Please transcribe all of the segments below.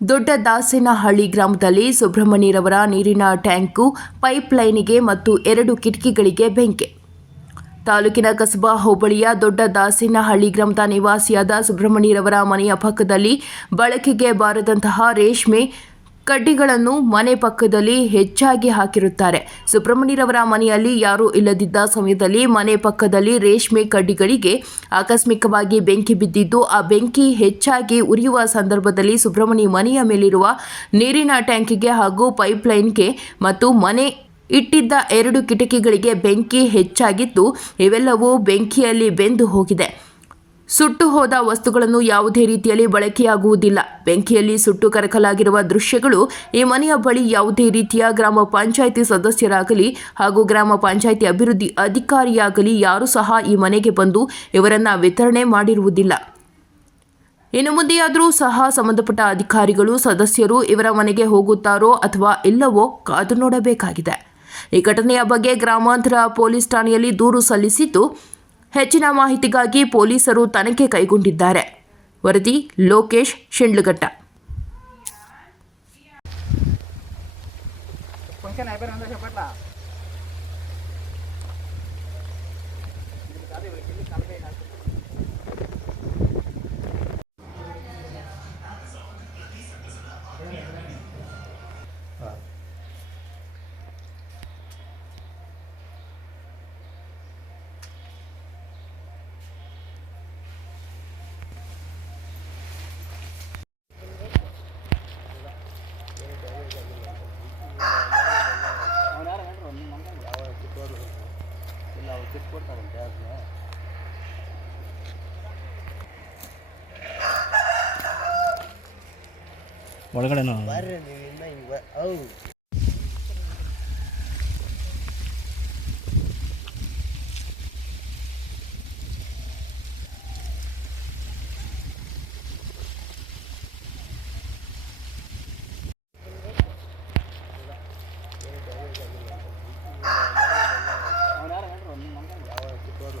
ದೊಡ್ಡ ದಾಸೇನಹಳ್ಳಿ ಗ್ರಾಮದಲ್ಲಿ ಸುಬ್ರಹ್ಮಣ್ಯರವರ ನೀರಿನ ಟ್ಯಾಂಕು, ಪೈಪ್ಲೈನಿಗೆ ಮತ್ತು ಎರಡು ಕಿಟಕಿಗಳಿಗೆ ಬೆಂಕಿ. ತಾಲೂಕಿನ ಕಸಬಾ ಹೋಬಳಿಯ ದೊಡ್ಡ ದಾಸೇನಹಳ್ಳಿ ಗ್ರಾಮದ ನಿವಾಸಿಯಾದ ಸುಬ್ರಹ್ಮಣ್ಯರವರ ಮನೆಯ ಪಕ್ಕದಲ್ಲಿ ಬಳಕೆಗೆ ಬಾರದಂತಹ ರೇಷ್ಮೆ ಕಡ್ಡಿಗಳನ್ನು ಮನೆ ಪಕ್ಕದಲ್ಲಿ ಹೆಚ್ಚಾಗಿ ಹಾಕಿರುತ್ತಾರೆ. ಸುಬ್ರಹ್ಮಣ್ಯರವರ ಮನೆಯಲ್ಲಿ ಯಾರೂ ಇಲ್ಲದಿದ್ದ ಸಮಯದಲ್ಲಿ ಮನೆ ಪಕ್ಕದಲ್ಲಿ ರೇಷ್ಮೆ ಕಡ್ಡಿಗಳಿಗೆ ಆಕಸ್ಮಿಕವಾಗಿ ಬೆಂಕಿ ಬಿದ್ದಿದ್ದು, ಆ ಬೆಂಕಿ ಹೆಚ್ಚಾಗಿ ಉರಿಯುವ ಸಂದರ್ಭದಲ್ಲಿ ಸುಬ್ರಹ್ಮಣ್ಯ ಮನೆಯ ಮೇಲಿರುವ ನೀರಿನ ಟ್ಯಾಂಕಿಗೆ ಹಾಗೂ ಪೈಪ್ಲೈನ್ಗೆ ಮತ್ತು ಮನೆ ಇಟ್ಟಿದ್ದ ಎರಡು ಕಿಟಕಿಗಳಿಗೆ ಬೆಂಕಿ ಹೆಚ್ಚಾಗಿದ್ದು, ಇವೆಲ್ಲವೂ ಬೆಂಕಿಯಲ್ಲಿ ಬೆಂದು ಹೋಗಿದೆ. ಸುಟ್ಟು ಹೋದ ವಸ್ತುಗಳನ್ನು ಯಾವುದೇ ರೀತಿಯಲ್ಲಿ ಬಳಕೆಯಾಗುವುದಿಲ್ಲ. ಬೆಂಕಿಯಲ್ಲಿ ಸುಟ್ಟು ಕರಕಲಾಗಿರುವ ದೃಶ್ಯಗಳು ಈ ಮನೆಯ ಬಳಿ ಯಾವುದೇ ರೀತಿಯ ಗ್ರಾಮ ಪಂಚಾಯಿತಿ ಸದಸ್ಯರಾಗಲಿ ಹಾಗೂ ಗ್ರಾಮ ಪಂಚಾಯಿತಿ ಅಭಿವೃದ್ಧಿ ಅಧಿಕಾರಿಯಾಗಲಿ ಯಾರೂ ಸಹ ಈ ಮನೆಗೆ ಬಂದು ಇವರನ್ನ ವಿತರಣೆ ಮಾಡಿರುವುದಿಲ್ಲ. ಇನ್ನು ಮುಂದೆಯಾದರೂ ಸಹ ಸಂಬಂಧಪಟ್ಟ ಅಧಿಕಾರಿಗಳು, ಸದಸ್ಯರು ಇವರ ಮನೆಗೆ ಹೋಗುತ್ತಾರೋ ಅಥವಾ ಇಲ್ಲವೋ ಕಾದು ನೋಡಬೇಕಾಗಿದೆ. ಈ ಘಟನೆಯ ಬಗ್ಗೆ ಗ್ರಾಮಾಂತರ ಪೊಲೀಸ್ ಠಾಣೆಯಲ್ಲಿ ದೂರು ಸಲ್ಲಿಸಿದ್ದು ಹೆಚ್ಚಿನ ಮಾಹಿತಿಗಾಗಿ ಪೊಲೀಸರು ತನಿಖೆ ಕೈಗೊಂಡಿದ್ದಾರೆ. ವರದಿ ಲೋಕೇಶ್ ಶಿಂಡ್ಲಘಟ್ಟ. ಇಲ್ಲ ಅವ್ರು ಕಿತ್ಕೊಡ್ತಾರಂತೆ ಅದನ್ನ ಒಳಗಡೆನೂ ಬರ್ರಿ ನೀವು ಇನ್ನ ಹಿಂಗೆ ಹೌದು ಅವ್ನು ಯಾರು ಹೇಳ್ರು ನಿಮ್ಮ ಮಗನಿಗೆ? ಯಾವ ಚಿಕ್ಕವರು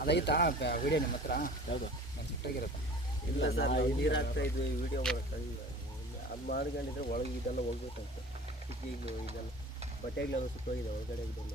ಅದೈತಾ? ವಿಡಿಯೋ ನಿಮ್ಮ ಹತ್ರ? ಯಾವುದು? ಸಿಟ್ಟಾಗಿರುತ್ತೆ. ಇಲ್ಲ ಸರ್ ನಾವು ನೀರು ಹಾಕ್ತಾ ಇದ್ವಿ ವಿಡಿಯೋ ಮಾಡೋಕ್ಕಾಗಿಲ್ಲ ಅದು ಮಾಡ್ಕೊಂಡಿದ್ರೆ ಒಳಗೆ ಇದೆಲ್ಲ ಹೋಗ್ಬೇಕಂತ. ಈಗ ಇದೆಲ್ಲ. ಬಟ್ಟೆಗಳೆಲ್ಲ ಸುಟ್ಟೋಗಿದೆ ಒಳಗಡೆ ಇದೆಲ್ಲ